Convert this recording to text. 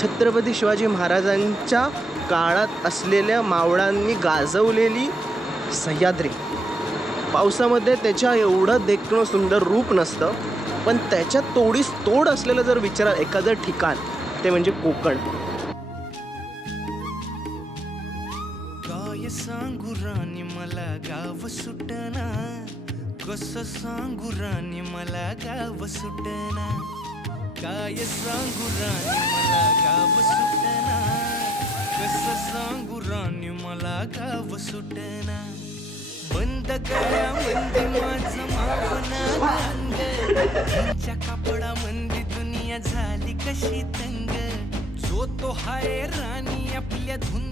छत्रपती शिवाजी महाराजांच्या काळात असलेल्या मावळांनी गाजवलेली सह्याद्री. पावसामध्ये त्याच्या एवढं देखणं सुंदर रूप नसतं, पण त्याच्यात तोडीस तोड असलेलं जर विचारा एखादं ठिकाण ते म्हणजे कोकण. काय सांगू राणी मला गाव सुटना, कसं सांगू राणी मला गाव सुटना. काय सांगू राणी मला गाव सुटना, कसं सांगू राणी मला गाव सुटना. बंद गळ्यामध्ये माझं मावना अंग, तुमच्या कापडामध्ये दुनिया झाली कशी तंग. जो तो हाय राणी आपल्या धुन